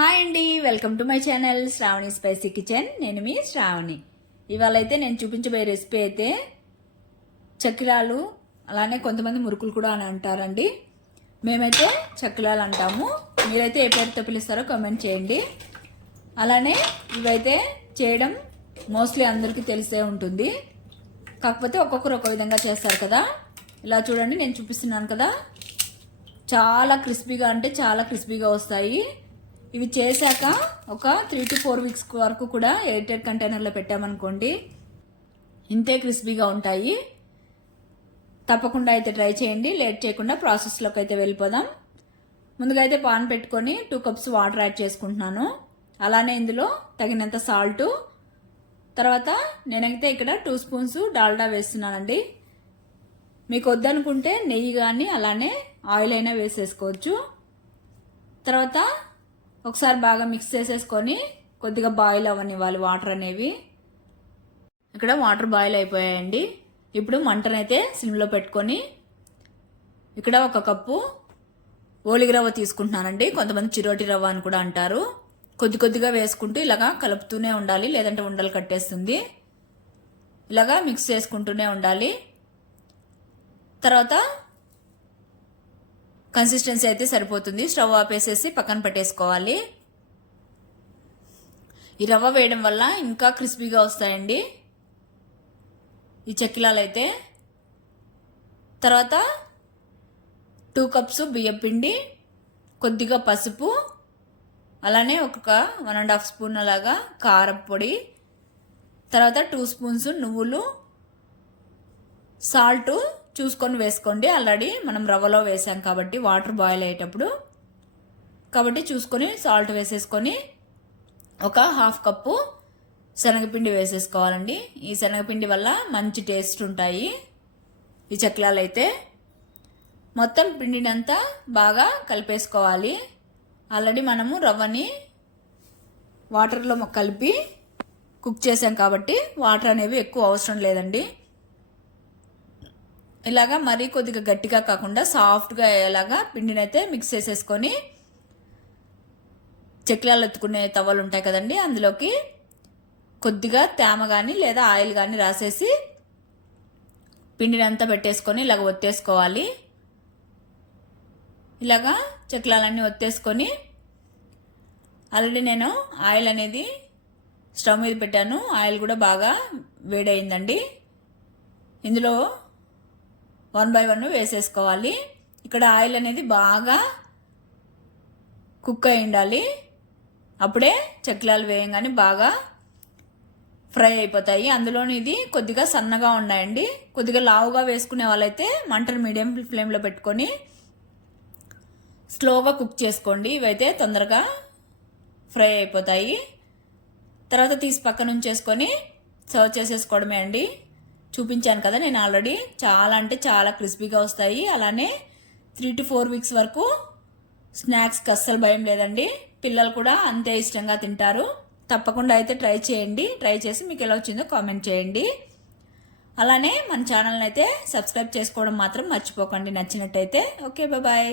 Hi అండి, welcome to my channel Shravani spicy kitchen. నేను మీ శ్రావణి. ఇవాళ అయితే నేను చూపించబోయే రెసిపీ అయితే చక్కిలాలు, అలానే కొంతమంది మురుకులు కూడా అని అంటారండి. మేమైతే చక్కిలాలు అంటాము. మీరైతే ఏ పేరుతో పిలుస్తారో కామెంట్ చేయండి. అలానే ఇవైతే చేయడం మోస్ట్లీ అందరికీ తెలిసే ఉంటుంది, కాకపోతే ఒక్కొక్కరు ఒక విధంగా చేస్తారు కదా. ఇలా చూడండి, నేను చూపిస్తున్నాను కదా, చాలా క్రిస్పీగా అంటే చాలా క్రిస్పీగా వస్తాయి. ఇవి చేశాక ఒక 3 to 4 వీక్స్ వరకు కూడా ఎయిర్టైట్ కంటైనర్లో పెట్టామనుకోండి, ఇంతే క్రిస్పీగా ఉంటాయి. తప్పకుండా అయితే ట్రై చేయండి. లేట్ చేయకుండా ప్రాసెస్లోకి అయితే వెళ్ళిపోదాం. ముందుగా అయితే పాన్ పెట్టుకొని 2 cups వాటర్ యాడ్ చేసుకుంటున్నాను. అలానే ఇందులో తగినంత సాల్టు, తర్వాత నేనైతే ఇక్కడ 2 spoons డాల్డా వేస్తున్నానండి. మీకు వద్దనుకుంటే నెయ్యి కానీ అలానే ఆయిల్ అయినా వేసేసుకోవచ్చు. తర్వాత ఒకసారి బాగా మిక్స్ చేసేసుకొని కొద్దిగా బాయిల్ అవ్వనివ్వాలి వాటర్ అనేవి. ఇక్కడ వాటర్ బాయిల్ అయిపోయాయండి. ఇప్పుడు మంటనైతే సిమ్లో పెట్టుకొని ఇక్కడ 1 కప్పు ఓలిగ రవ్వ తీసుకుంటున్నానండి. కొంతమంది చిరోటి రవ్వ అని కూడా అంటారు. కొద్ది కొద్దిగా వేసుకుంటూ ఇలాగా కలుపుతూనే ఉండాలి, లేదంటే ఉండలు కట్టేస్తుంది. ఇలాగా మిక్స్ చేసుకుంటూనే ఉండాలి. తర్వాత కన్సిస్టెన్సీ అయితే సరిపోతుంది. స్టవ్ ఆపేసేసి పక్కన పెట్టేసుకోవాలి. ఈ రవ్వ వేయడం వల్ల ఇంకా క్రిస్పీగా వస్తాయండి ఈ చక్కిలాలు అయితే. తర్వాత 2 cups బియ్యం పిండి, కొద్దిగా పసుపు, అలానే ఒక 1.5 spoon అలాగా కారం పొడి, తర్వాత 2 spoons నువ్వులు, సాల్ట్ చూసుకొని వేసుకోండి. ఆల్రెడీ మనం రవ్వలో వేసాం కాబట్టి వాటర్ బాయిల్ అయ్యేటప్పుడు, కాబట్టి చూసుకొని సాల్ట్ వేసేసుకొని ఒక 1/2 కప్పు శనగపిండి వేసేసుకోవాలండి. ఈ శనగపిండి వల్ల మంచి టేస్ట్ ఉంటాయి ఈ చక్కిలాలు అయితే. మొత్తం పిండిని అంతా బాగా కలిపేసుకోవాలి. ఆల్రెడీ మనము రవ్వని వాటర్లో కలిపి కుక్ చేసాం కాబట్టి వాటర్ అనేవి ఎక్కువ అవసరం లేదండి. ఇలాగా మరీ కొద్దిగా గట్టిగా కాకుండా సాఫ్ట్గా అయ్యేలాగా పిండిని అయితే మిక్స్ చేసేసుకొని చక్కిలాలు ఎత్తుకునే తవ్వలు ఉంటాయి కదండి, అందులోకి కొద్దిగా తేమ కానీ లేదా ఆయిల్ కానీ రాసేసి పిండిని అంతా పెట్టేసుకొని ఇలాగ ఒత్తేసుకోవాలి. ఇలాగా చక్కిలాలన్నీ ఒత్తేసుకొని ఆల్రెడీ నేను ఆయిల్ అనేది స్టవ్ మీద పెట్టాను. ఆయిల్ కూడా బాగా వేడయిందండి. ఇందులో 1 by 1 వేసేసుకోవాలి. ఇక్కడ ఆయిల్ అనేది బాగా కుక్ అయి ఉండాలి. అప్పుడే చక్కిలాలు వేయంగానే బాగా ఫ్రై అయిపోతాయి. అందులోని ఇది కొద్దిగా సన్నగా ఉన్నాయండి. కొద్దిగా లావుగా వేసుకునే వాళ్ళైతే మంటను మీడియం ఫ్లేమ్లో పెట్టుకొని స్లోగా కుక్ చేసుకోండి. ఇవైతే తొందరగా ఫ్రై అయిపోతాయి. తర్వాత తీసి పక్కన ఉంచేసుకొని సర్వ్ చేసేసుకోవడమే అండి. చూపించాను కదా నేను ఆల్రెడీ, చాలా అంటే చాలా క్రిస్పీగా వస్తాయి. అలానే 3 to 4 వీక్స్ వరకు స్నాక్స్కి అస్సలు భయం లేదండి. పిల్లలు కూడా అంతే ఇష్టంగా తింటారు. తప్పకుండా అయితే ట్రై చేయండి. ట్రై చేసి మీకు ఎలా వచ్చిందో కామెంట్ చేయండి. అలానే మన ఛానల్ని అయితే సబ్స్క్రైబ్ చేసుకోవడం మాత్రం మర్చిపోకండి నచ్చినట్టయితే. Okay, bye.